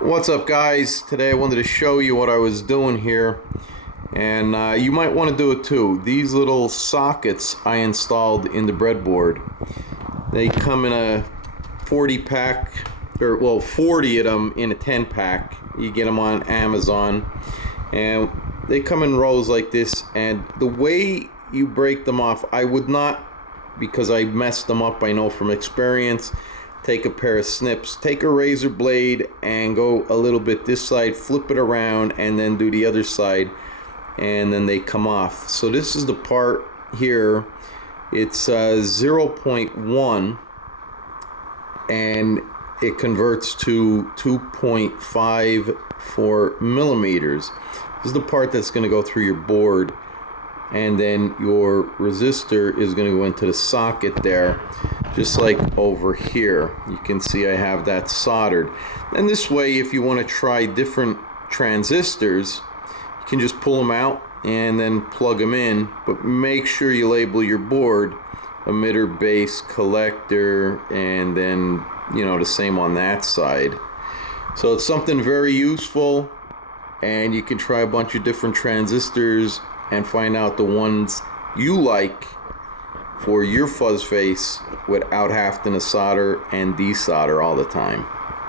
What's up, guys? Today I wanted to show you what I was doing here, and you might want to do it too. These little sockets I installed in the breadboard, they come in a 40 pack, or well, 40 of them in a 10 pack. You get them on Amazon, and they come in rows like this. And the way you break them off, I would not, because I messed them up, I know from experience. Take a pair of snips, take a razor blade and go a little bit this side, flip it around, and then do the other side, and then they come off. So this is the part here. It's 0.1 and it converts to 2.54 millimeters. This is the part that's going to go through your board, and then your resistor is going to go into the socket there, just like over here. You can see I have that soldered. And this way, if you want to try different transistors, you can just pull them out and then plug them in, but make sure you label your board emitter, base, collector, and then the same on that side. So it's something very useful, and you can try a bunch of different transistors and find out the ones you like for your fuzz face without having to solder and desolder all the time.